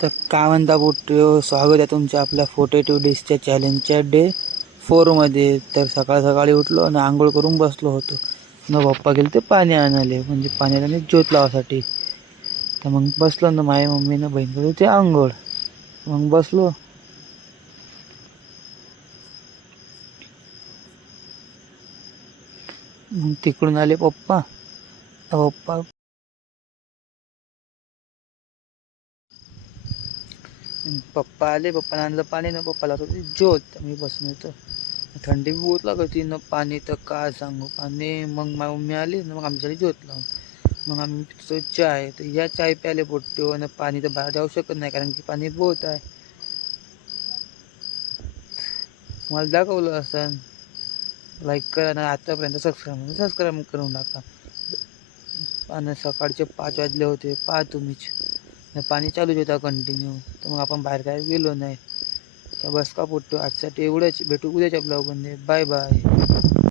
तर काय म्हणता पोट्यो, स्वागत आहे तुमच्या आपल्या 42 डेजच्या चॅलेंजच्या डे 4मध्ये. तर सकाळ सकाळी उठलो आणि आंघोळ करून बसलो होतो. न पप्पा गेले ते पाणी आणाले, म्हणजे पाण्याला ज्योत लावासाठी. तर मग बसलो ना, माझ्या मम्मीनं बहीण ते आंघोळ. मग बसलो. मग तिकडून आले पप्पा. पप्पा पप्पा आले, पप्पाने आणलं पाणी ना, पप्पाला होती ज्योत. मी बसून होतो, थंडी बी बहुत लागत होती ना, पाणी तर काय सांगू पाणी. मग माझी मम्मी आली ना, मग आमच्यासाठी ज्योत लावून मग आम्ही पितो चाय. तर या चाय प्याले पोट्यो, आणि पाणी तर बाहेर जाऊ शकत नाही कारण की पाणी बहुत आहे. मला दाखवलं असं. लाईक करा ना, आतापर्यंत सबस्क्राईब करून टाका. आणि सकाळचे 5 वाजले होते, पहा तुम्हीच. पाणी चालूच होता कंटिन्यू. तर मग आपण बाहेर काय गेलो नाही. तर बस का पोट्टो, आजसाठी एवढंच. भेटू उद्याच्या ब्लॉगमध्ये. Bye bye.